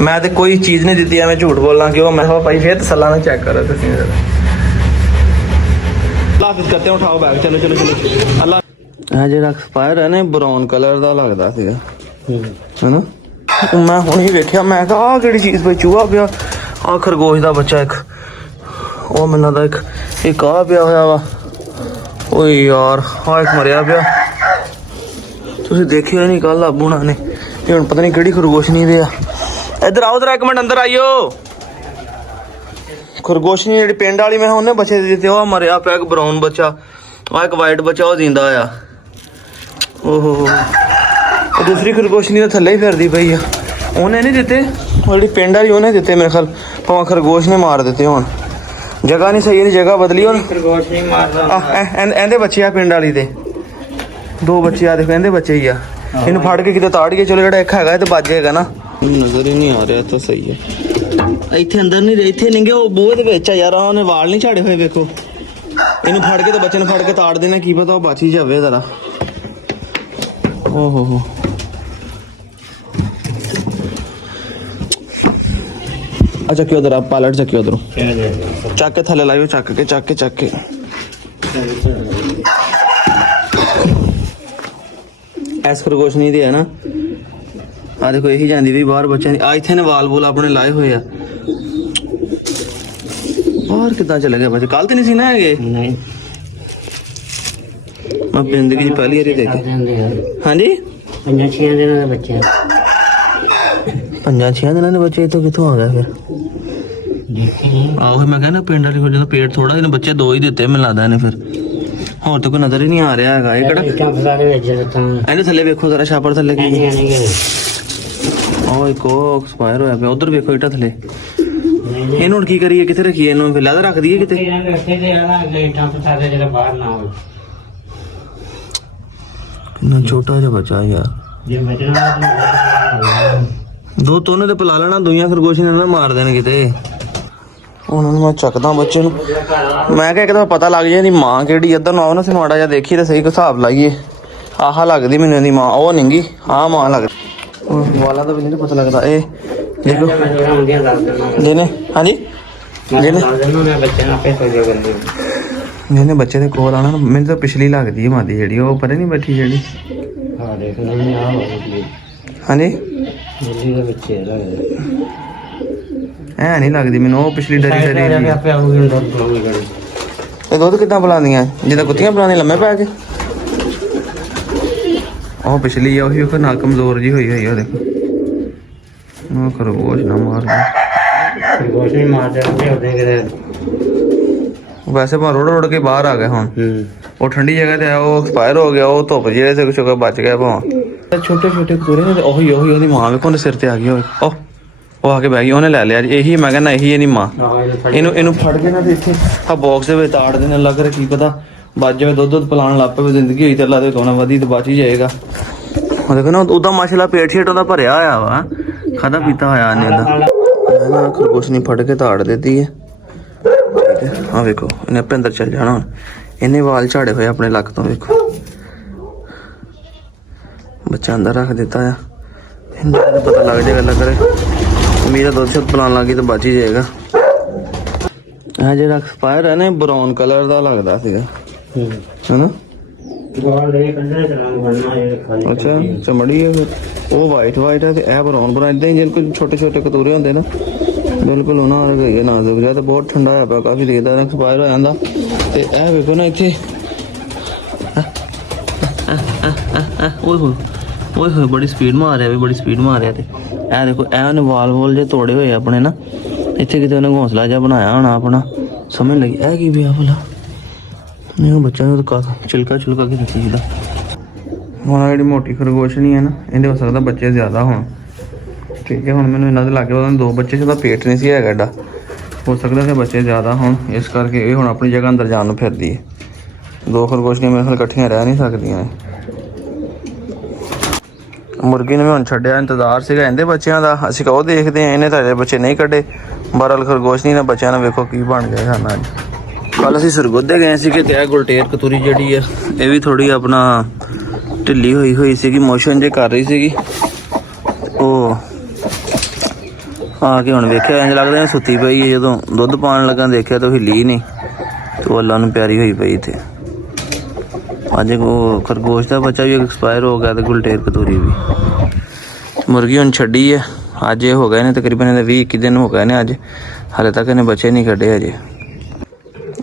मैं तो कोई चीज़ नहीं दी, मैं झूठ बोलना क्यों? मैं भाई फिर तसल्ला ना चेक करो तुम। हाफिज करते हैं, उठाओ बैग, चलो चलो चलो। अल्लाह जो एक्सपायर है ना ब्राउन कलर का लगता है ना। मैं हुण ही वेख्या, मैं कहा आ किहड़ी चीज़ पई, चूहा पिया आ खरगोश का बच्चा एक, वो मैनूं लगदा एक आ पिया होया वा। ओ यार आ एक मरिया पिया, तुसीं देखिया नहीं कल आबूना ने। ये हुण पता नहीं किहड़ी खरगोशनी दे आ। इधर आओ, जरा एक मिनट अंदर आइयो। खरगोशनी जी पिंड वाली, मैं उन्हें बच्चे दिते, वह मरिया पिया एक ब्राउन बच्चा, आ एक वाइट बच्चा वो जींदा आ। ओहो दूसरी खरगोशनी तो थल्ले ही फिरदी पई आ, उन्हें नहीं दिते, वो जी पिंड वाली उन्हें दिते मेरे ख्याल, भावें खरगोश ने मार दिते हुण। जगह नहीं सही, नहीं जगह बदली हुण। खरगोश नहीं मारदा, एंदे बच्चे आ पिंड वाली दे, दो बच्चे आ, देखो एंदे बच्चे ही आ। इन्हूं फड़ के किते ताड़िए, चलो जेड़ा एक हैगा ते बजेगा ना। नजर ही नहीं आ रहा तो सही है। इत्थे अंदर नहीं, इत्थे नंगे वो बूहे दे विच आ यार, उन्हें वाल नहीं झाड़े हुए, वेखो इन्हूं फड़ के ते बच्चे नूं फड़ के ताड़ देना, की पता वो बच ही जावे जरा। ओहो अच्छा क्यों उधर आप पालट चक्के उधरों चक के थले लाइयो, चक के ऐस खरगोश नहीं दिया ना। आ देखो यही जाती भी बाहर बच्चे आ, इतने ने वाल वूल अपने लाए हुए आ। बाहर कितना चले गए बच्चे? कल तो नहीं सी ना है? नहीं, मैं जिंदगी पहली बार देखे। हाँ जी 5-6 दिन के बच्चे, 5-6 दिन के बच्चे तो कितों आ गया फिर? आहो मैं कहना पिंड वाली जो पेट थोड़ा, इन्हें बच्चे 2 ही दिते मैं लगता है फिर, होर तो कोई नजर ही नहीं आ रहा है। ये किहड़ा इहदे थल्ले वेखो जरा, छापर थल्ले की ओ एक एक्सपायर होया पिया। उधर वेखो इटा थल्ले, इहनूं हुण की करिए? किथे रखिए इहनूं? फिर लद रख दईए किते? कितना छोटा जिहा बच्चा यार। 2 तोने ते पिला लेना, दुइयां खरगोश ने ना मार देने किते। ਹੁਣ ਮੈਂ ਚੱਕਦਾ ਬੱਚੇ ਨੂੰ, ਮੈਂ ਕਿਹਾ ਇੱਕ ਤਾਂ ਪਤਾ ਲੱਗ ਜਾਏ ਇਹਦੀ ਮਾਂ ਕਿਹੜੀ। ਇੱਧਰ ਨੂੰ ਆਓ ਨਾ, ਅਸੀਂ ਮਾੜਾ ਜਿਹਾ ਦੇਖੀਏ ਤਾਂ ਸਹੀ ਹਿਸਾਬ ਲਾਈਏ। ਆਹ ਲੱਗਦੀ ਮੈਨੂੰ ਇਹਦੀ ਮਾਂ, ਉਹ ਨਹੀਂਗੀ ਆਹ ਮਾਂ ਲੱਗਦੀ। ਵਾਲਾਂ ਦਾ ਵੀ ਨਹੀਂ ਪਤਾ ਲੱਗਦਾ। ਇਹ ਦੇਖੋ ਜਿਹਨੇ, ਹਾਂਜੀ ਜਿਹਨੇ ਬੱਚੇ ਦੇ ਕੋਲ ਆਉਣਾ, ਮੈਨੂੰ ਤਾਂ ਪਿਛਲੀ ਲੱਗਦੀ ਹੈ ਮਾਦੀ ਜਿਹੜੀ, ਉਹ ਪਰੇ ਨਹੀਂ ਬੈਠੀ ਜਿਹੜੀ। ਹਾਂਜੀ ਐ ਨਹੀਂ ਲੱਗਦੀ ਮੈਨੂੰ, ਉਹ ਪਿਛਲੀ ਡਰੀ ਡਰੀ। ਇਹ ਦੁੱਧ ਕਿੱਦਾਂ ਪਿਲਾਉਂਦੀਆਂ? ਜਿੱਦਾਂ ਕੁੱਤੀਆਂ ਪਿਲਾਉਂਦੀਆਂ ਲੰਮੇ ਪੈ ਕੇ। ਉਹ ਪਿਛਲੀ ਆ ਉਹੀ, ਉਹ ਨਾਲ ਕਮਜ਼ੋਰ ਜੀ ਹੋਈ ਹੋਈ ਆ ਦੇਖੋ। ਉਹ ਖਰਗੋਸ਼ ਨਾ ਮਾਰਦਾ, ਖਰਗੋਸ਼ ਨਹੀਂ ਮਾਰਦੇ ਵੈਸੇ। ਮੈਂ ਰੋੜ ਕੇ ਬਾਹਰ ਆ ਗਿਆ ਹੁਣ, ਉਹ ਠੰਡੀ ਜਗ੍ਹਾ ਤੇ ਆ, ਉਹ ਐਕਸਪਾਇਰ ਹੋ ਗਿਆ। ਉਹ ਧੁੱਪ ਜਿਹੜੇ ਸੇ ਕੁਛ ਬਚ ਗਿਆ ਭਾਵੇਂ। ਛੋਟੇ ਛੋਟੇ ਕਤੂਰੇ ਨੇ, ਉਹੀ ਉਹਦੀ ਮਾਂ ਵੇਖੋ, ਉਹਦੇ ਸਿਰ ਤੇ ਆ ਗਈ ਹੋਏ। ਉਹ ਆ ਕੇ ਬਹਿ ਗਈ, ਉਹਨੇ ਲੈ ਲਿਆ ਇਹੀ। ਮੈਂ ਕਹਿੰਦਾ ਇਹੀ ਇਹਦੀ ਮਾਂ। ਇਹਨੂੰ ਫੜ ਕੇ ਨਾ ਤੇ ਇੱਥੇ ਆ ਬਾਕਸ ਦੇ ਵਿੱਚ ਤਾੜ ਦੇਣ ਲੱਗ ਰਿਹਾ, ਕੀ ਪਤਾ ਬਚ ਜਾਵੇ। ਦੁੱਧ ਪਿਲਾਉਣ ਲੱਗ ਪਵੇ, ਜ਼ਿੰਦਗੀ ਹੋਈ ਤੇ ਅੱਲਾ ਦੇ ਕੋਨਾ ਵਧੀ ਤੇ ਬਚ ਹੀ ਜਾਏਗਾ। ਉਹ ਦੇਖੋ ਨਾ, ਉਹਦਾ ਮਾਸ਼ਾਅੱਲਾ ਪੇਟ ਸ਼ੇਟ ਉਹਦਾ ਭਰਿਆ ਹੋਇਆ ਵਾ, ਖਾਦਾ ਪੀਤਾ ਹੋਇਆ ਇਹਨੇ ਦਾ। ਨਾ ਖਰਗੋਸ਼ ਨਹੀਂ ਫੜ ਕੇ ਤਾੜ ਦਿੱਤੀ ਹੈ। ਆ ਵੇਖੋ ਇਹਨੇ ਆਪਣੇ ਅੰਦਰ ਚੱਲ ਜਾਣਾ ਹੁਣ। ਇਹਨੇ ਵਾਲ ਝਾੜੇ ਹੋਏ ਆਪਣੇ ਲੱਕ ਤੋਂ, ਵੇਖੋ ਬੱਚਾ ਅੰਦਰ ਰੱਖ ਦਿੱਤਾ ਆ। ਇਹਨੂੰ ਪਤਾ ਲੱਗ ਜਾਏਗਾ, ਲੱਗ ਰਿਹਾ ਮੇਰਾ ਦੁੱਧ ਸ਼ੁੱਧ ਪਿਲਾਉਣ ਲੱਗੀ ਤਾਂ ਬਚ ਹੀ ਜਾਏਗਾ। ਇਹ ਜਿਹੜਾ ਐਕਸਪਾਇਰ ਹੈ ਨਾ ਬਰਾਊਨ ਕਲਰ ਦਾ ਲੱਗਦਾ ਸੀਗਾ, ਹੈਨਾ। ਅੱਛਾ ਚਮੜੀ ਹੈ, ਉਹ ਵਾਈਟ ਹੈ ਤੇ ਇਹ ਬਰਾਊਨ ਬਰਾਊਨ। ਏਦਾਂ ਹੀ ਜਿਹੜੇ ਛੋਟੇ ਛੋਟੇ ਕਤੂਰੇ ਹੁੰਦੇ ਨਾ, ਬਿਲਕੁਲ ਉਹਨਾਂ ਦੇ ਨਾਜ਼ੁਕ ਜਿਹਾ। ਤੇ ਬਹੁਤ ਠੰਡਾ ਹੋਇਆ ਪਿਆ, ਕਾਫੀ ਦੇਖਦਾ ਐਕਸਪਾਇਰ ਹੋ ਜਾਂਦਾ। ਤੇ ਇਹ ਵੇਖੋ ਨਾ ਇੱਥੇ, ਓਏ ਹੋਏ ਬੜੀ ਸਪੀਡ ਮਾਰ ਰਿਹਾ ਵੀ, ਬੜੀ ਸਪੀਡ ਮਾਰ ਰਿਹਾ। ਤੇ ਇਹ ਦੇਖੋ, ਇਹ ਉਹਨੇ ਵਾਲ ਵੋਲ ਜੇ ਤੋੜੇ ਹੋਏ ਆਪਣੇ ਨਾ, ਇੱਥੇ ਕਿਤੇ ਉਹਨੇ ਘੋਂਸਲਾ ਜਿਹਾ ਬਣਾਇਆ ਹੋਣਾ ਆਪਣਾ, ਸਮਝ ਲੱਗੀ। ਇਹ ਕੀ ਪਿਆ ਭਲਾ? ਨਹੀਂ ਉਹ ਬੱਚਾ ਨੂੰ ਤਾਂ ਚਿਲਕਾ ਚੁਲਕਾ ਕੇ ਦਿੱਤੀ ਇਹਦਾ। ਹੁਣ ਜਿਹੜੀ ਮੋਟੀ ਖਰਗੋਸ਼ਣੀ ਹੈ ਨਾ, ਇਹਦੇ ਹੋ ਸਕਦਾ ਬੱਚੇ ਜ਼ਿਆਦਾ ਹੋਣ, ਠੀਕ ਹੈ। ਹੁਣ ਮੈਨੂੰ ਇਹਨਾਂ ਦੇ ਲਾਗੇ ਉਹਨਾਂ 2 ਬੱਚੇ ਸੀ, ਉਹਦਾ ਪੇਟ ਨਹੀਂ ਸੀ ਹੈਗਾ ਐਡਾ, ਹੋ ਸਕਦਾ ਕਿ ਬੱਚੇ ਜ਼ਿਆਦਾ ਹੋਣ, ਇਸ ਕਰਕੇ ਇਹ ਹੁਣ ਆਪਣੀ ਜਗ੍ਹਾ ਅੰਦਰ ਜਾਣ ਨੂੰ ਫਿਰਦੀ ਹੈ। 2 ਖਰਗੋਸ਼ਣੀਆਂ ਮੇਰੇ ਨਾਲ ਇਕੱਠੀਆਂ ਰਹਿ ਨਹੀਂ ਸਕਦੀਆਂ। ਮੁਰਗੀ ਨੇ ਵੀ ਹੁਣ ਛੱਡਿਆ, ਇੰਤਜ਼ਾਰ ਸੀਗਾ ਇਹਦੇ ਬੱਚਿਆਂ ਦਾ। ਅਸੀਂ ਕਹੋ ਦੇਖਦੇ ਹਾਂ, ਇਹਨੇ ਤਾਂ ਅਜੇ ਬੱਚੇ ਨਹੀਂ ਕੱਢੇ। ਬਹਰਹਾਲ ਖਰਗੋਸ਼ਣੀ ਨੇ ਬੱਚਿਆਂ ਨੂੰ ਵੇਖੋ ਕੀ ਬਣ ਗਿਆ ਖਾਣਾ। ਕੱਲ ਅਸੀਂ ਸਰਗੋਧੇ ਗਏ ਸੀਗੇ ਤੇ ਇਹ ਗੁਲਟੇਰ ਕਤੂਰੀ ਜਿਹੜੀ ਆ, ਇਹ ਵੀ ਥੋੜੀ ਆਪਣਾ ਢਿੱਲੀ ਹੋਈ ਸੀਗੀ, ਮੋਸ਼ਨ ਜੇ ਕਰ ਰਹੀ ਸੀਗੀ। ਉਹ ਆ ਕੇ ਹੁਣ ਵੇਖਿਆ ਇੰਜ ਲੱਗਦਾ ਸੁੱਤੀ ਪਈ ਹੈ। ਜਦੋਂ ਦੁੱਧ ਪਾਉਣ ਲੱਗਾ ਦੇਖਿਆ ਤਾਂ ਹਿੱਲੀ ਨਹੀਂ, ਤੇ ਅੱਲਾ ਨੂੰ ਪਿਆਰੀ ਹੋਈ ਪਈ ਇੱਥੇ। ਅੱਜ ਉਹ ਖਰਗੋਸ਼ ਦਾ ਬੱਚਾ ਵੀ ਐਕਸਪਾਇਰ ਹੋ ਗਿਆ ਤੇ ਗੁਲਟੇਰ ਕਤੂਰੀ ਵੀ। ਮੁਰਗੀ ਹੁਣ ਛੱਡੀ ਹੈ ਅੱਜ, ਇਹ ਹੋ ਗਏ ਨੇ ਤਕਰੀਬਨ ਇਹਦੇ 20-21 ਦਿਨ ਹੋ ਗਏ ਨੇ ਅੱਜ, ਹਾਲੇ ਤੱਕ ਇਹਨੇ ਬੱਚੇ ਨਹੀਂ ਕੱਢੇ ਅਜੇ।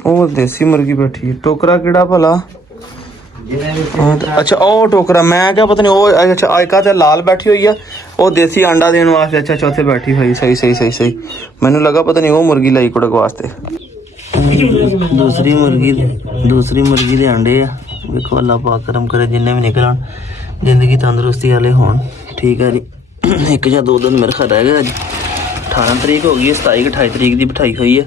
ਉਹ ਦੇਸੀ ਮੁਰਗੀ ਬੈਠੀ ਹੈ। ਟੋਕਰਾ ਕਿਹੜਾ ਭਲਾ? ਅੱਛਾ ਉਹ ਟੋਕਰਾ, ਮੈਂ ਕਿਹਾ ਪਤਾ ਨਹੀਂ ਉਹ। ਅੱਛਾ ਇੱਕ ਤਾਂ ਲਾਲ ਬੈਠੀ ਹੋਈ ਆ, ਉਹ ਦੇਸੀ ਆਂਡਾ ਦੇਣ ਵਾਸਤੇ। ਅੱਛਾ ਚੌਥੇ ਬੈਠੀ ਹੋਈ, ਸਹੀ। ਮੈਨੂੰ ਲੱਗਾ ਪਤਾ ਨਹੀਂ ਉਹ ਮੁਰਗੀ ਲਈ ਕੁੜਕ ਵਾਸਤੇ। ਦੂਸਰੀ ਮੁਰਗੀ ਦੇ ਅੰਡੇ ਆ। ਵੇਖੋ ਅੱਲਾ ਪਾਕ ਕਰਮ ਕਰੇ ਜਿੰਨੇ ਵੀ ਨਿਕਲਣ, ਜ਼ਿੰਦਗੀ ਤੰਦਰੁਸਤੀ ਵਾਲੇ ਹੋਣ। ਠੀਕ ਹੈ ਜੀ, 1 ਜਾਂ 2 ਦਿਨ ਮੇਰੇ ਖਿਆਲ ਰਹਿ ਗਿਆ। ਅੱਜ 18 ਤਰੀਕ ਹੋ ਗਈ ਹੈ, 27-28 ਤਰੀਕ ਦੀ ਬਿਠਾਈ ਹੋਈ ਹੈ।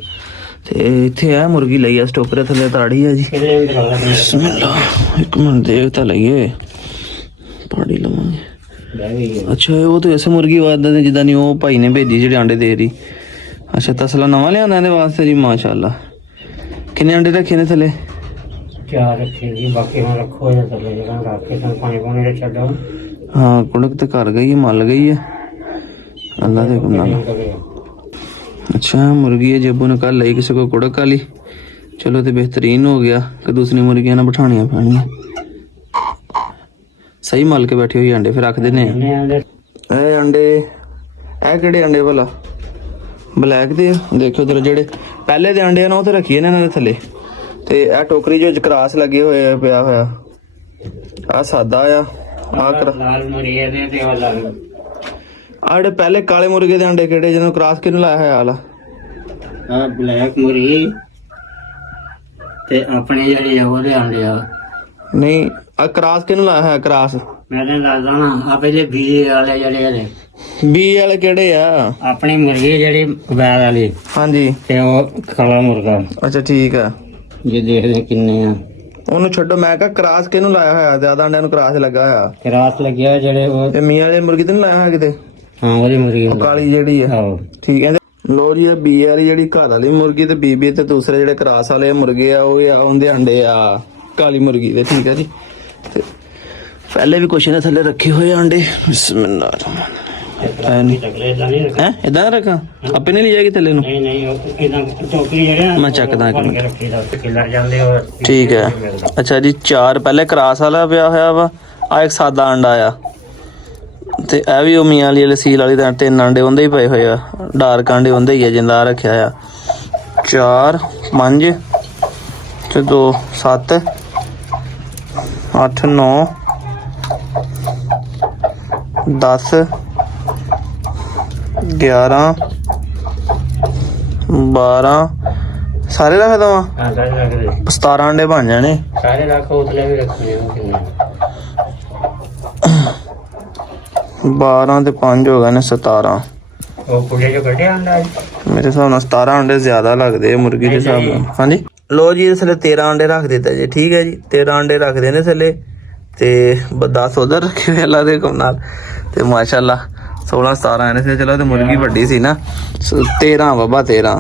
ਤੇ ਇੱਥੇ ਆ ਮੁਰਗੀ ਲਈ ਆ, ਟੋਕਰੇ ਥੱਲੇ ਤਾੜੀ ਹੈ ਜੀ। ਬਿਸਮਿਲ੍ਲਾ, ਇੱਕ ਮਿੰਟ ਦੇਖ ਤਾਂ ਲਈਏ, ਤਾੜੀ ਲਵਾਂਗੇ। ਅੱਛਾ ਉਹ ਤਾਂ ਐਸੇ ਮੁਰਗੀ ਵਾਦਾ ਨੇ ਜਿੱਦਾਂ ਨਹੀਂ ਉਹ ਭਾਈ ਨੇ ਭੇਜੀ ਜਿਹੜੇ ਆਂਡੇ ਦੇ ਰਹੀ। ਅੱਛਾ ਤਸਲਾ ਨਵਾਂ ਲਿਆਂਦਾ ਇਹਦੇ ਵਾਸਤੇ ਜੀ, ਮਾਸ਼ਾਅੱਲਾ। ਕਿੰਨੇ ਅੰਡੇ ਰੱਖੇ ਨੇ ਥੱਲੇ? 4 ਰੱਖੇ ਜੀ, ਬਾਕੀ ਹੁਣ ਰੱਖੋ ਜਾਂ ਥੱਲੇ ਜਿਹੜਾ ਰੱਖ ਕੇ ਤੁਹਾਨੂੰ ਪਾਣੀ ਪਾਉਣੇ ਦੇ ਛੱਡੋ। ਹਾਂ ਕੁੜਕ ਤੇ ਕਰ ਗਈ ਹੈ, ਮੱਲ ਗਈ ਹੈ ਅੱਲਾ ਦੇ ਹੁਕਮ ਨਾਲ। अच्छा मुर्गी है जब्बू ने कल लाई किसी को कुड़क वाली, चलो तो बेहतरीन हो गया कि दूसरी मुर्गियां ना बिठानियां पैनियां। सही मल के बैठी हुई अंडे फिर रख देने अंडे। ए किहड़े अंडे भला? ब्लैक दे देखो जरा, जेड़े पहले दे अंडे ना वो तो रखिए ने थले, ते ए टोकरी जो क्रॉस लगे हुए पिया होया आ सादा आ लाल मुर्गे दे ते वाला आड़े पहले काले मुर्गे दे अंडे किहड़े जिन्हों क्रॉस किन्नू लाया होया वाला? आ ब्लैक मुर्गी ते अपने जेह्ड़े आ ओहदे अंडे आ। नहीं आ क्रॉस किन्नू लाया होया? क्रॉस मैं तैਨੂੰ ਦੱਸਦਾ ਨਾ ਆ ਪਹਿਲੇ ਬੀ ਵਾਲੇ ਜਿਹੜੇ ਇਹਦੇ बी वाले किहड़े आ? ਆਪਣੀ ਮੁਰਗੀ ਜਿਹੜੀ ਵੈਲ ਵਾਲੀ हाँ जी ਤੇ ਉਹ ਕਾਲਾ ਮੁਰਗਾ। अच्छा ठीक है, ਜੇ ਦੇਖਦੇ ਕਿੰਨੇ ਆ ਉਹਨੂੰ ਛੱਡੋ। ਮੈਂ ਕਿਹਾ ਕਰਾਸ ਕਿਹਨੂੰ ਲਾਇਆ ਹੋਇਆ? ਜ਼ਿਆਦਾ ਅੰਡਿਆਂ ਨੂੰ ਕਰਾਸ ਲੱਗਾ ਹੋਇਆ। ਕਰਾਸ ਲੱਗਿਆ ਜਿਹੜੇ ਉਹ ਤੇ ਮੀਆਂ ਵਾਲੇ ਮੁਰਗੀ ਤੇ ਨੀ ਲਾਇਆ ਹੋਇਆ ਕਿਤੇ? ਹਾਂ ਉਹਦੀ ਮੁਰਗੀ ਉਹ ਕਾਲੀ ਜਿਹੜੀ ਆ। ਆਹੋ ਠੀਕ ਹੈ। ਲੋ ਜੀ, ਇਹ ਬੀ ਵਾਲੀ ਜਿਹੜੀ ਘਰ ਵਾਲੀ ਮੁਰਗੀ ਤੇ ਬੀਬੀ ਤੇ ਦੂਸਰੇ ਜਿਹੜੇ ਕਰਾਸ ਵਾਲੇ ਮੁਰਗੇ ਆ ਉਹ ਆ ਉਹਦੇ ਅੰਡੇ ਆ ਕਾਲੀ ਮੁਰਗੀ ਦੇ। ਠੀਕ ਹੈ ਜੀ, ਤੇ ਪਹਿਲੇ ਵੀ ਕੁਛ ਨੇ ਥੱਲੇ ਰੱਖੇ ਹੋਏ ਅੰਡੇ। ਬਿਸਮਿਲ੍ਲਾ ਹੈ ਇਦਾਂ ਰੱਖਾਂ ਆਪੇ ਨਹੀਂ ਲਿਜਾਏਗੀ ਥੱਲੇ ਨੂੰ? ਨਹੀਂ ਨਹੀਂ ਉਹ ਇਦਾਂ ਟੋਕਰੀ ਜਿਹੜੇ ਮੈਂ ਚੱਕਦਾ ਇੱਕ ਮਿੰਟ। ਰੱਖੀਦਾ ਕਿੱਲਰ ਜਾਂਦੇ ਹੋ। ਠੀਕ ਹੈ। ਅੱਛਾ ਜੀ, 4 ਪਹਿਲੇ ਕਰਾਸ ਵਾਲਾ ਪਿਆ ਹੋਇਆ ਵਾ, ਆ ਇੱਕ ਸਾਦਾ ਅੰਡਾ ਆ, ਤੇ ਇਹ ਵੀ ਉਹ ਮੀਆਂ ਵਾਲੀ ਸੀਲ ਵਾਲੀ ਦਾ 3 ਅੰਡੇ ਉਹਦੇ ਹੀ ਪਏ ਹੋਏ ਆ, ਡਾਰਕ ਅੰਡੇ ਉਹਦੇ ਹੀ ਆ ਜਿੰਦਾ ਰੱਖਿਆ ਆ। 4 5 ਤੇ 2 7 8 9 10 11 12 ਸਾਰੇ ਰੱਖ ਦਵਾਂ? ਹਾਂ ਸਾਰੇ ਰੱਖ ਦੇ, 17 ਅੰਡੇ ਬਣ ਜਾਣੇ। ਸਾਰੇ ਰੱਖ, ਉਤਲੇ ਵੀ ਰੱਖਣੇ ਆ ਕਿੰਨੇ। 12 ਤੇ 5 ਹੋ ਗਏ ਨੇ 17। ਉਹ ਕੁੜੇ ਜੋ ਕੱਢਿਆ ਆਂਦਾ ਮੇਰੇ ਹਿਸਾਬ ਨਾਲ 17 ਅੰਡੇ ਜ਼ਿਆਦਾ ਲੱਗਦੇ ਆ ਮੁਰਗੀ ਦੇ ਹਿਸਾਬ ਨਾਲ। ਹਾਂਜੀ ਲੋ ਜੀ, ਇਸ ਥੱਲੇ 13 ਅੰਡੇ ਰੱਖ ਦਿੱਤਾ ਜੀ। ਠੀਕ ਹੈ ਜੀ, 13 ਅੰਡੇ ਰੱਖਦੇ ਨੇ ਥੱਲੇ, ਤੇ 10 ਉਧਰ ਰੱਖੇ ਹੋਏ ਅੱਲਾ ਦੇ ਹੁਕਮ ਨਾਲ, ਤੇ ਮਾਸ਼ਾਅੱਲਾ 16-17 ਆਨੇ ਸੀ। ਚਲੋ ਤੇ ਮੁਰਗੀ ਵੱਡੀ ਸੀ ਨਾ, 13 ਬਾਬਾ 13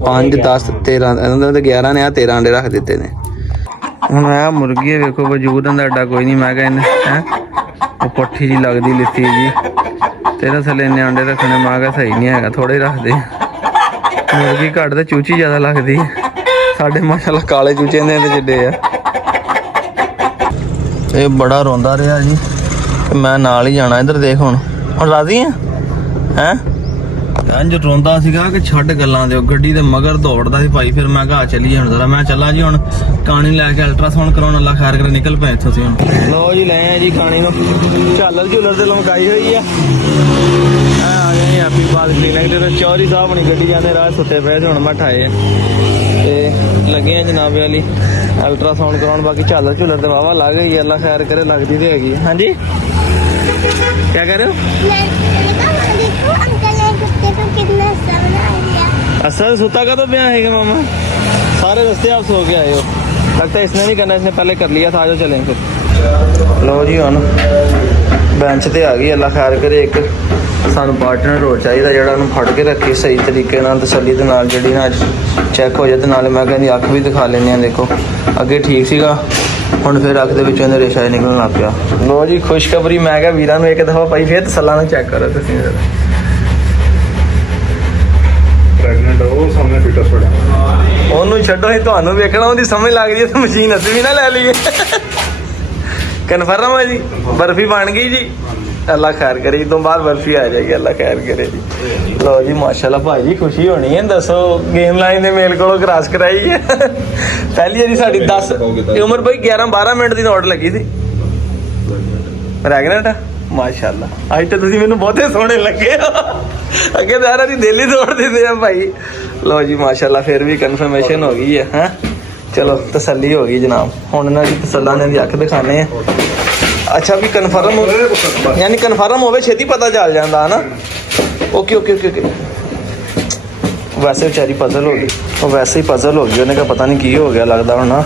5 10 13 ਇਹਨਾਂ ਦੇ 11 ਨੇ, ਆ 13 ਅੰਡੇ ਰੱਖ ਦਿੱਤੇ ਨੇ। ਹੁਣ ਆ ਮੁਰਗੀ ਵੇਖੋ ਵਜੂਦ ਦਾ ਐਡਾ ਕੋਈ ਨਹੀਂ। ਮੈਂ ਕਹਿੰਦਾ ਹੈ ਉਹ ਪੱਠੀ ਜੀ ਲੱਗਦੀ ਲਿੱਤੀ ਜੀ, ਤੇਰਾ ਥੱਲੇ ਇੰਨੇ ਅੰਡੇ ਰੱਖਣੇ ਮੈਂ ਕਿਹਾ ਸਹੀ ਨਹੀਂ ਹੈਗਾ, ਥੋੜੇ ਰੱਖਦੇ। ਮੁਰਗੀ ਘੱਟ ਤੇ ਚੂਚੀ ਜ਼ਿਆਦਾ ਲੱਗਦੀ, ਸਾਡੇ ਮਾਸ਼ਾਅੱਲਾ ਕਾਲੇ ਚੂਚੇ ਦੇ ਜਿੱਡੇ ਆ। ਇਹ ਬੜਾ ਰੋਂਦਾ ਰਿਹਾ ਜੀ, ਮੈਂ ਨਾਲ ਹੀ ਜਾਣਾ। ਇੱਧਰ ਦੇਖ ਹੁਣ ਰਾਜ਼ੀ ਆ ਹੈ? ਇੰਜ ਰੋਂਦਾ ਸੀਗਾ ਕਿ ਛੱਡ ਗੱਲਾਂ ਦਿਓ, ਗੱਡੀ ਦੇ ਮਗਰ ਦੌੜਦਾ ਸੀ ਭਾਈ। ਫਿਰ ਮੈਂ ਕਿਹਾ ਚੱਲੀਏ ਹੁਣ ਜ਼ਰਾ, ਮੈਂ ਚੱਲਾ ਜੀ ਹੁਣ ਕਾਣੀ ਲੈ ਕੇ ਅਲਟਰਾਸਾਊਂਡ ਕਰਾਉਣ। ਅੱਲਾ ਖੈਰ ਕਰੇ ਨਿਕਲ ਪਏ ਇੱਥੋਂ ਸੀ ਹੁਣ। ਲੋ ਜੀ ਲੈ ਆ ਜੀ ਕਾਣੀ ਨੂੰ, ਝਾਲਰ ਝੂਲਰ ਤੇ ਲਮਕਾਈ ਹੋਈ ਆ। ਆ ਗਏ ਹੈਪੀ ਬਾਦ ਕਲੀਨਿਕ ਤੇ ਚੌਧਰੀ ਸਾਹਿਬ ਆਪਣੀ ਗੱਡੀ ਜਾਂਦੇ ਰਾਹ ਸੁੱਤੇ ਪਏ ਸੀ, ਹੁਣ ਮੈਂ ਠਾਏ ਤੇ ਲੱਗੇ ਆ ਜਨਾਬ ਵਾਲੀ ਅਲਟਰਾਸਾਊਂਡ ਕਰਾਉਣ। ਬਾਕੀ ਝਾਲਰ ਝੂਲਰ ਤੇ ਵਾਵਾ ਲੱਗ ਗਈ, ਅੱਲਾ ਖੈਰ ਕਰੇ ਲੱਗਦੀ ਤੇ ਹੈਗੀ। ਹਾਂਜੀ क्या कह रहे हो? असल सुता का तो ब्याह है मामा, सारे रस्ते आप सो के आए हो। लगता है इसने नहीं करना, इसने पहले कर लिया था। जो चलें फिर। लो जी ਹੁਣ ਬੈਂਚ ਤੇ ਆ ਗਈ, ਅੱਲਾ ਖੈਰ ਕਰੇ। ਇੱਕ ਸਾਨੂੰ ਪਾਰਟਨਰ ਹੋਰ ਚਾਹੀਦਾ ਜਿਹੜਾ ਉਹਨੂੰ ਫੜ ਕੇ ਰੱਖੇ ਸਹੀ ਤਰੀਕੇ ਨਾਲ, ਤਸੱਲੀ ਦੇ ਨਾਲ, ਜਿਹੜੀ ਨਾ ਚੈੱਕ ਹੋ ਜਾਏ। ਤੇ ਨਾਲੇ ਮੈਂ ਕਹਿੰਦੀ ਅੱਖ ਵੀ ਦਿਖਾ ਲੈਂਦੇ ਆ। ਦੇਖੋ ਅੱਗੇ ਠੀਕ ਸੀਗਾ, ਹੁਣ ਫਿਰ ਅੱਖ ਦੇ ਵਿੱਚੋਂ ਇਹਦੇ ਰੇਸ਼ਾ ਨਿਕਲਣ ਲੱਗ ਪਿਆ। ਲੋ ਜੀ ਖੁਸ਼ਖਬਰੀ, ਮੈਂ ਕਿਹਾ ਵੀਰਾਂ ਨੂੰ ਇੱਕ ਦਫਾ ਭਾਈ ਫਿਰ ਤਸੱਲਾ ਨਾਲ ਚੈੱਕ ਕਰੋ ਤੁਸੀਂ। ਲੀਟਰ ਛੋੜਿਆ। ਉਹਨੂੰ ਛੱਡੋ, ਅਸੀਂ ਤੁਹਾਨੂੰ ਵੇਖਣਾ, ਉਹਦੀ ਸਮਝ ਲੱਗ ਜੀ ਤੇ ਮਸ਼ੀਨ ਅਸੀਂ ਵੀ ਨਾ ਲੈ ਲਈਏ। ਕਨਫਰਮ ਹੈ ਜੀ, ਬਰਫੀ ਬਣ ਗਈ ਜੀ। ਅੱਲਾ ਖੈਰ ਕਰੇ, ਇਸ ਤੋਂ ਬਾਅਦ ਬਰਫੀ ਆ ਜਾਏਗੀ। ਅੱਲਾ ਖੈਰ ਕਰੇ ਜੀ। ਲੋ ਜੀ ਮਾਸ਼ਾਅੱਲਾ ਭਾਜੀ, ਖੁਸ਼ੀ ਹੋਣੀ ਹੈ। ਦੱਸੋ ਗੇਮ ਲਾਈਨ ਦੇ ਮੇਲ ਕੋਲੋਂ ਕ੍ਰਾਸ ਕਰਾਈ ਹੈ। ਪਹਿਲੀ ਵਾਰੀ ਸਾਡੀ 10 ਉਮਰ ਭਾਈ 11-12 ਮਿੰਟ ਦੀ ਨੋਟ ਲੱਗੀ ਸੀ। ਪ੍ਰੈਗਨੈਂਟ ਆ ਮਾਸ਼ਾਅੱਲਾ। ਅੱਜ ਤਾਂ ਤੁਸੀਂ ਮੈਨੂੰ ਬਹੁਤੇ ਸੋਹਣੇ ਲੱਗੇ ਹੋ। ਅੱਗੇ ਦਾਰਾ ਦੀ ਦਿਲ ਹੀ ਤੋੜ ਦਿੰਦੇ ਆ ਭਾਈ। ਲੋ ਜੀ ਮਾਸ਼ਾਅੱਲਾ, ਫਿਰ ਵੀ ਕਨਫਰਮੇਸ਼ਨ ਹੋ ਗਈ ਹੈ। ਹਾਂ ਚਲੋ ਤਸੱਲੀ ਹੋ ਗਈ ਜਨਾਬ। ਹੁਣ ਇਹਨਾਂ ਦੀ ਤਸੱਲਾਂ ਦੀ ਅੱਖ ਦਿਖਾਣੇ ਆ। ਅੱਛਾ ਵੀ ਕਨਫਰਮ ਹੋ, ਯਾਨੀ ਕਨਫਰਮ ਹੋਵੇ ਛੇਤੀ ਪਤਾ ਚੱਲ ਜਾਂਦਾ ਨਾ। Okay okay okay okay. ਵੈਸੇ ਵਿਚਾਰੀ ਪਜ਼ਲ ਹੋ ਗਈ, ਉਹ ਵੈਸੇ ਹੀ ਪਜ਼ਲ ਹੋ ਗਈ। ਉਹਨੇ ਕਿਹਾ ਪਤਾ ਨਹੀਂ ਕੀ ਹੋ ਗਿਆ, ਲੱਗਦਾ ਹੁਣ ਨਾ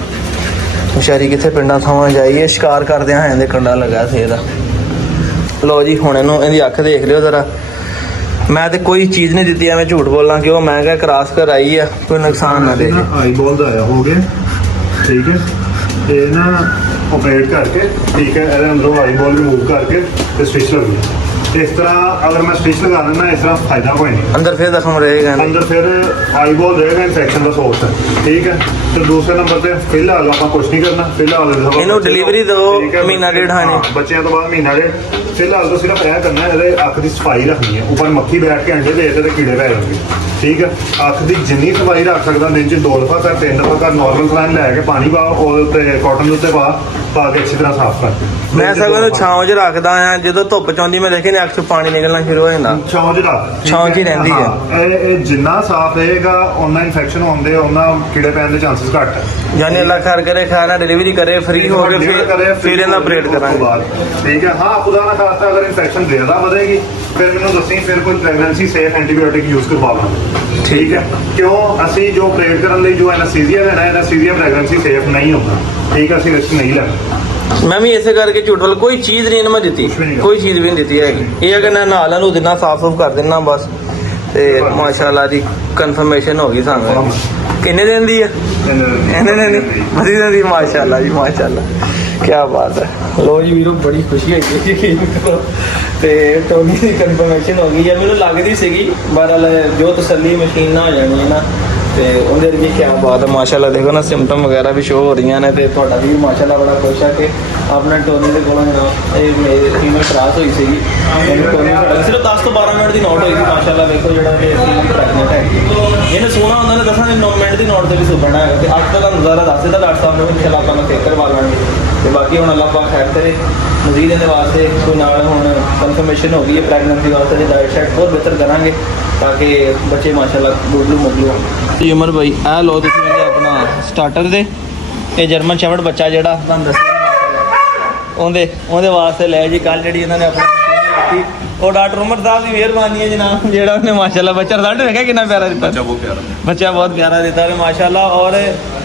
ਵਿਚਾਰੀ ਕਿੱਥੇ ਪਿੰਡਾਂ ਥਾਵਾਂ ਜਾਈਏ। ਸ਼ਿਕਾਰ ਕਰਦਿਆਂ ਹਾਂ ਇਹਦੇ ਕੰਡਾ ਲੱਗਾ ਸੀ ਇਹਦਾ। ਲੋ ਜੀ ਹੁਣ ਇਹਨੂੰ, ਇਹਦੀ ਅੱਖ ਦੇਖ ਲਿਓ ਜ਼ਰਾ। ਮੈਂ ਤੇ ਕੋਈ ਚੀਜ਼ ਨਹੀਂ ਦਿੱਤੀ, ਐਵੇਂ ਝੂਠ ਬੋਲਾਂ ਕਿ ਉਹ ਮੈਂ ਕਿਹਾ ਕ੍ਰਾਸ ਕਰ ਆਈ ਆ, ਕੋਈ ਨੁਕਸਾਨ ਨਾ ਦੇ। ਆਈ ਬੋਲ ਦਾ ਆਇਆ ਹੋ ਗਿਆ, ਠੀਕ ਹੈ। ਇਹ ਨਾ ਆਪਰੇਟ ਕਰਕੇ, ਠੀਕ ਹੈ, ਇਹਦੇ ਅੰਦਰੋਂ ਆਈ ਬੋਲ ਰਿਮੂਵ ਕਰਕੇ ਤੇ ਸਵਿਚ ਲਗਾਉਣੀ। ਇਸ ਤਰ੍ਹਾਂ ਅਗਰ ਮੈਂ ਸਵਿਚ ਲਗਾ ਦਿੰਦਾ, ਇਸ ਤਰ੍ਹਾਂ ਫਾਇਦਾ ਕੋਈ ਨਹੀਂ। ਅੰਦਰ ਫਿਰ ਜ਼ਖਮ ਰਹੇਗਾ, ਅੰਦਰ ਫਿਰ ਆਈ ਬੋਲ ਰਹੇਗਾ, ਇਨਫੈਕਸ਼ਨ ਦਾ ਸੋਰਸ ਹੈ, ਠੀਕ ਹੈ। ਤੇ ਦੂਸਰੇ ਨੰਬਰ ਤੇ ਫਿਲਹਾਲ ਆਪਾਂ ਕੁਝ ਨਹੀਂ ਕਰਨਾ। ਫਿਲਹਾਲ ਇਹਨੂੰ ਡਿਲੀਵਰੀ ਦਿਓ ਮਹੀਨਾ ਡੇਢ। ਹਾਂ ਬੱਚਿਆਂ ਤੋਂ ਬਾਅਦ ਮਹੀਨਾ ਡੇਢ। ਫਿਲਹਾਲ ਤਾਂ ਸਿਰਫ ਇਹ ਕਰਨਾ, ਇਹਦੇ ਅੱਖ ਦੀ ਸਫਾਈ ਰੱਖਣੀ ਹੈ। ਉੱਪਰ ਮੱਖੀ ਬੈਠ ਕੇ ਅੰਡੇ ਦੇ ਤੇ ਕੀੜੇ ਪੈ ਜਾਣਗੇ, ਠੀਕ ਹੈ। ਅੱਖ ਦੀ ਜਿੰਨੀ ਸਫਾਈ ਰੱਖ ਸਕਦਾ, ਦਿਨ 'ਚ 2 ਦਫਾ ਕਰ, 3 ਦਫਾ ਕਰ। ਨਾਰਮਲ ਸਲਾਈਨ ਲੈ ਕੇ ਪਾਣੀ ਪਾ, ਉਹਦੇ ਤੇ ਕਾਟਨ ਦੇ ਉੱਤੇ ਪਾ ਕੇ ਅੱਛੀ ਤਰ੍ਹਾਂ ਸਾਫ਼ ਕਰ। ਮੈਂ ਸਗੋਂ ਇਹਨੂੰ ਛਾਂ 'ਚ ਰੱਖਦਾ ਆ। ਜਦੋਂ ਧੁੱਪ ਚਾਉਂਦੀ ਮੈਂ ਦੇਖੇ ਨੇ ਅੱਖ 'ਚ ਪਾਣੀ ਨਿਕਲਣਾ ਸ਼ੁਰੂ ਹੋ ਜਾਂਦਾ। ਛਾਂ 'ਚ ਰੱਖ, ਛਾਂ 'ਚ ਹੀ ਰਹਿੰਦੀ ਹੈ। ਹਾਂ, ਇਹ ਜਿੰਨਾ ਸਾਫ਼ ਰਹੇਗਾ ਉਹਨਾਂ ਇਨਫੈਕਸ਼ਨ ਹੋਣ ਦੇ, ਉਹਨਾਂ ਕੀੜੇ ਪੈਣ ਦੇ ਚਾਂਸਸ ਘੱਟ ਹੈ। ਯਾਨੀ ਅੱਲਾ ਖੈਰ ਕਰੇ, ਖਾਣਾ ਡਿਲੀਵਰੀ ਕਰੇ, ਫ੍ਰੀ ਹੋ ਕੇ ਫਿਰ ਇਹਦਾ ਆਪਰੇਟ ਕਰਾਂਗੇ, ਠੀਕ ਹੈ। ਹਾਂ ਖੁਦਾ ਨਾ ਖਾਸਤਾ ਅਗਰ ਇਨਫੈਕਸ਼ਨ ਜ਼ਿਆਦਾ ਵਧੇਗੀ ਫਿਰ ਮੈਨੂੰ ਦੱਸੀ, ਫਿਰ ਕੋਈ ਪ੍ਰੈਗਨੈਂਸੀ ਸੇਫ ਐਂਟੀਬਾਇਓਟਿਕ ਯੂਜ਼ ਕਰਵਾ ਲਾਂਗੇ, ਠੀਕ ਹੈ। ਕਿਉਂ ਅਸੀਂ ਜੋ ਆਪਰੇਟ ਕਰਨ ਲਈ ਜੋ ਐਨਸਥੀਸੀਆ ਲੈਣਾ, ਐਨਸਥੀਸੀਆ ਪ੍ਰੈਗਨੈਂਸੀ ਸੇਫ ਨਹੀਂ ਹੁੰਦਾ, ਠੀਕ ਹੈ। ਅਸੀਂ ਰਿਸਕ ਨਹੀਂ ਲੈਣਾ। ਮੈਂ ਵੀ ਇਸੇ ਕਰਕੇ ਝੂਠ ਬੋਲ, ਕੋਈ ਚੀਜ਼ ਨਹੀਂ ਮੈਂ ਦਿੱਤੀ, ਕੋਈ ਚੀਜ਼ ਵੀ ਨਹੀਂ ਦਿੱਤੀ ਹੈਗੀ। ਇਹ ਅਗਰ ਮੈਂ ਨਾਲ ਨੂੰ ਦਿਨਾਂ ਸਾਫ਼ ਸੁਫ ਕਰ ਦਿੰਦਾ ਬਸ, ਤੇ ਮਾਸ਼ਾਅੱਲਾ ਦੀ ਕਨਫਰਮੇਸ਼ਨ ਹੋ ਗਈ ਸਾਨੂੰ। ਕਿੰਨੇ ਦਿਨ ਦੀ ਹੈ? ਇਹਨੇ ਨਹੀਂ ਮਜ਼ੀਦ ਦਿਨ ਦੀ। ਮਾਸ਼ਾਅੱਲਾ ਜੀ ਮਾਸ਼ਾਅੱਲਾ, ਕੀ ਬਾਤ ਹੈ। ਲੋ ਜੀ ਵੀਰੋ, ਬੜੀ ਖੁਸ਼ੀ ਹੋਈ ਹੈ ਜੀ। ਤੇ ਟੋਨੀ ਦੀ ਕਨਫਰਮੇਸ਼ਨ ਹੋ ਗਈ ਹੈ। ਮੈਨੂੰ ਲੱਗਦੀ ਸੀਗੀ ਬਹਰਹਾਲ ਜੋ ਤਸੱਲੀ ਮਸ਼ੀਨ ਨਾ ਹੋ ਜਾਣੀ ਹੈ ਨਾ, ਤੇ ਉਹਦੇ ਵੀ ਕੀ ਬਾਤ ਹੈ। ਮਾਸ਼ਾਅੱਲਾ ਦੇਖੋ ਨਾ, ਸਿੰਪਟਮ ਵਗੈਰਾ ਵੀ ਸ਼ੋ ਹੋ ਰਹੀਆਂ ਨੇ। ਤੇ ਤੁਹਾਡਾ ਵੀ ਮਾਸ਼ਾਅੱਲਾ ਬੜਾ ਖੁਸ਼ ਹੈ ਕਿ ਆਪਣਾ ਟੋਨੀ ਦੇ ਕੋਲੋਂ ਇਹ ਫੀਮੇਲ ਕ੍ਰਾਸ ਹੋਈ ਸੀਗੀ। ਟੋਨੀ ਸਿਰਫ 10 ਤੋਂ 12 ਮਿੰਟ ਦੀ ਨੋਟ ਹੋਈ ਸੀ। ਮਾਸ਼ਾਅੱਲਾ ਵੇਖੋ ਜਿਹੜਾ ਇਹ ਫੀਮੇਲ ਪ੍ਰੈਗਨੈਂਟ ਹੈ, ਇਹਨੇ ਸੋਹਣਾ ਉਹਨਾਂ ਨੇ 10 ਮਿੰਟ ਦੀ ਨੋਟ ਤੇ ਵੀ ਸੁਪਣਾ ਹੈਗਾ। ਤੇ ਅੱਜ ਤੱਕ ਨਜ਼ਾਰਾ ਦੱਸ ਦਿੱਤਾ ਡਾਕਟਰ ਸਾਹਿਬ ਨੇ। ਇਨਸ਼ਾਅੱਲਾ ਆਪਾਂ ਨੂੰ ਚੈੱਕ ਕਰਵਾ ਲਾਂਗੇ। ਤੇ ਬਾਕੀ ਹੁਣ ਅੱਲਾਹ ਪਾਕ ਖੈਰ ਕਰੇ। ਮਜ਼ੀਦ ਇਹਦੇ ਵਾਸਤੇ ਕੋਈ ਨਾਲ ਹੁਣ ਕਨਫਰਮੇਸ਼ਨ ਹੋ ਗਈ ਹੈ ਪ੍ਰੈਗਨੈਂਸੀ ਵਾਸਤੇ। ਦੀ ਡਾਇਟ ਸ਼ਾਇਟ ਬਹੁਤ ਬਿਹਤਰ ਕਰਾਂਗੇ ਤਾਂ ਕਿ ਬੱਚੇ ਮਾਸ਼ਾਅੱਲਾ ਗੁੱਡੂ ਮੁੱਗਲੂ ਹੋਣ। ਜੀ ਉਮਰ ਭਾਈ ਇਹ ਲੋ ਤੁਸੀਂ ਮੇਰੇ ਆਪਣਾ ਸਟਾਰਟਰ ਦੇ, ਇਹ ਜਰਮਨ ਸ਼ੈਫਰਡ ਬੱਚਾ ਜਿਹੜਾ ਤੁਹਾਨੂੰ ਦੱਸਿਆ ਉਹਦੇ ਵਾਸਤੇ ਲੈ ਜੀ। ਕੱਲ ਜਿਹੜੀ ਇਹਨਾਂ ਨੇ ਆਪਣੀ ਮਸ਼ੀਨ ਲਿੱਤੀ, ਉਹ ਡਾਕਟਰ ਉਮਰ ਸਾਹਿਬ ਦੀ ਮਿਹਰਬਾਨੀ ਹੈ ਜਨਾਬ, ਜਿਹੜਾ ਉਹਨੇ ਮਾਸ਼ਾਅੱਲਾ ਬੱਚਾ ਰਿਜ਼ਲਟ ਵੇਖਿਆ ਕਿੰਨਾ ਪਿਆਰਾ ਦਿੱਤਾ। ਬੱਚਾ ਬਹੁਤ ਪਿਆਰਾ ਦਿੱਤਾ ਮਾਸ਼ਾਅੱਲਾ। ਔਰ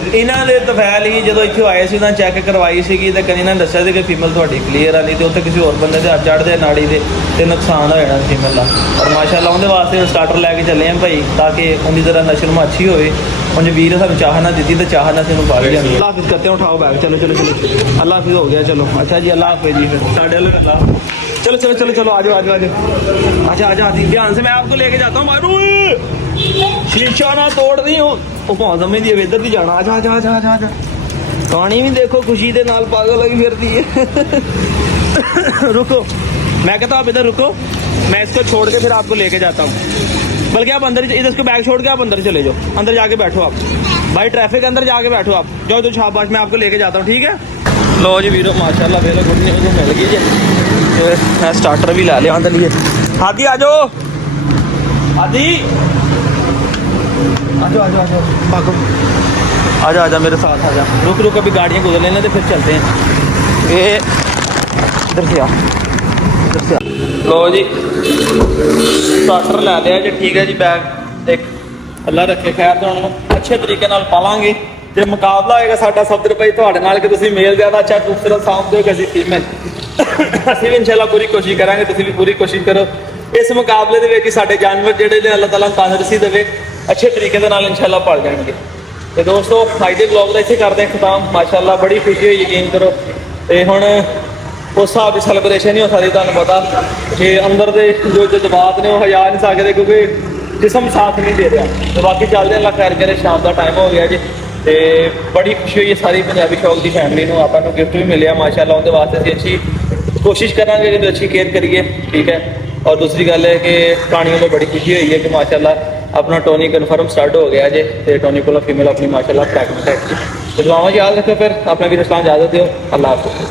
ਇਹਨਾਂ ਦੇ ਤਫੈਲ ਹੀ ਜਦੋਂ ਇੱਥੇ ਆਏ ਸੀ, ਉਹਨਾਂ ਚੈੱਕ ਕਰਵਾਈ ਸੀਗੀ ਤੇ ਕਦੀ ਇਹਨਾਂ ਨੇ ਦੱਸਿਆ ਸੀ ਕਿ ਫੀਮੇਲ ਤੁਹਾਡੀ ਕਲੀਅਰ ਆ, ਨਹੀਂ ਤੇ ਉੱਥੇ ਕਿਸੇ ਹੋਰ ਬੰਦੇ ਦੇ ਹੱਥ ਚੜ੍ਹਦੇ ਨਾੜੀ ਦੇ ਤੇ ਨੁਕਸਾਨ ਹੋ ਜਾਣਾ ਫੀਮੇਲ ਦਾ। ਔਰ ਮਾਸ਼ਾਅੱਲਾ ਉਹਦੇ ਵਾਸਤੇ ਸਟਾਰਟਰ ਲੈ ਕੇ ਚੱਲੇ ਆ ਭਾਈ, ਤਾਂ ਕਿ ਉਹਦੀ ਜ਼ਰਾ ਨਸ਼ਰਮ ਅੱਛੀ ਹੋਵੇ। ਹੁਣ ਜੇ ਵੀਰ ਸਾਨੂੰ ਚਾਹ ਨਾ ਦਿੱਤੀ ਤਾਂ ਚਾਹ ਨਾ ਸਾਨੂੰ ਪਾ ਲਿਆ। ਅੱਲਾਹ ਹਾਫਿਜ਼ ਕਰਤੇ हैं, उठाओ बैग, चलो चलो चलो। अल्लाह हाफिज़ हो गया, चलो अच्छा जी, अल्लाह हाफिज़ जी। फिर साढ़े अल्लाह, चलो चलो चलो चलो, आ जाओ आ जाओ आ जाओ। अच्छा अच्छा आती ध्यान से, मैं आपको लेके जाता हूँ। मारू शीशा ना तोड़ दी हो, वो बहुत समझ दी इधर भी जाना। आजा आजा आजा आजा आजा। पानी भी देखो खुशी दे नाल पागल लगी फिरती है। रुको, मैं कहता हूँ आप इधर रुको, मैं इसको छोड़ के फिर आपको लेके जाता हूँ। बल्कि आप अंदर इधर इसको बैग छोड़ के आप अंदर चले जाओ, अंदर जाके बैठो आप भाई, ट्रैफिक अंदर जाके बैठो आप। जाओ तो शाबाश, मैं आपको लेके जाता हूँ, ठीक है। लो जी वीरो माशाल्लाह वेलो गुड न्यूज़ मिल गई जी। मैं स्टार्टर भी ला लिया अंदर लिए। हादी आ जाओ, हादी आ जाओ आ जाओ आ जाओ, भागो आ जा मेरे साथ आ जा। रुक रुक अभी गाड़ियाँ गुजर लेने तो फिर चलते हैं। ये इधर से आ, इधर से आ। लो जी स्टार्टर ला लिया जी, ठीक है जी। बैग एक अल्लाह रखे खैर तो हम अच्छे तरीके नाल पावांगे। जे मुकाबला होएगा साडा सब्दर भाई तुहाडे नाल कि तुसीं मेल ज़्यादा अच्छा खूबसूरत सामदे हो कि असीं फीमेल, असीं भी इंशाअल्लाह पूरी कोशिश करांगे, तुसीं भी पूरी कोशिश करो। इस मुकाबले दे विच साडे जानवर जिहड़े ने अल्लाह ताला तंदरुस्ती देवे, अच्छे तरीके दे नाल इंशाअल्लाह पल जाणगे। ते दोस्तों फायदे ब्लॉग दा इत्थे करदे खत्म। माशाअल्लाह बड़ी खुशी होई, यकीन करो। ते हुण उस हिसाब की सैलीब्रेशन नहीं हो सकती, तुहानूं पता कि अंदर दे जो जज्बात ने वो हजा नहीं सकते, क्योंकि ਜਿਸਮ ਸਾਥ ਨਹੀਂ ਦੇ ਰਿਹਾ। ਤੇ ਬਾਕੀ ਚੱਲਦੇ ਅੱਲਾ ਖੈਰ ਕਰੇ, ਸ਼ਾਮ ਦਾ ਟਾਈਮ ਹੋ ਗਿਆ ਜੀ ਤੇ ਬੜੀ ਖੁਸ਼ੀ ਹੋਈ ਹੈ ਸਾਰੀ ਪੰਜਾਬੀ ਸ਼ੌਕ ਦੀ ਫੈਮਿਲੀ ਨੂੰ। ਆਪਾਂ ਨੂੰ ਗਿਫਟ ਵੀ ਮਿਲਿਆ ਮਾਸ਼ਾਅੱਲਾ, ਉਹਦੇ ਵਾਸਤੇ ਅਸੀਂ ਅੱਛੀ ਕੋਸ਼ਿਸ਼ ਕਰਾਂਗੇ ਕਿ ਅੱਛੀ ਕੇਅਰ ਕਰੀਏ, ਠੀਕ ਹੈ। और दूसरी गल है कि कहानियों में बड़ी खुशी हुई है कि माशाल्लाह अपना टोनी कन्फर्म स्टार्ट हो गया जे, तो टोनी को फीमेल अपनी माशाल्लाह प्रैगनेंट है। तो दुआओं याद रखो, फिर अपना भी इस्लाम इजाजत दो। अल्लाह हाफ़िज़।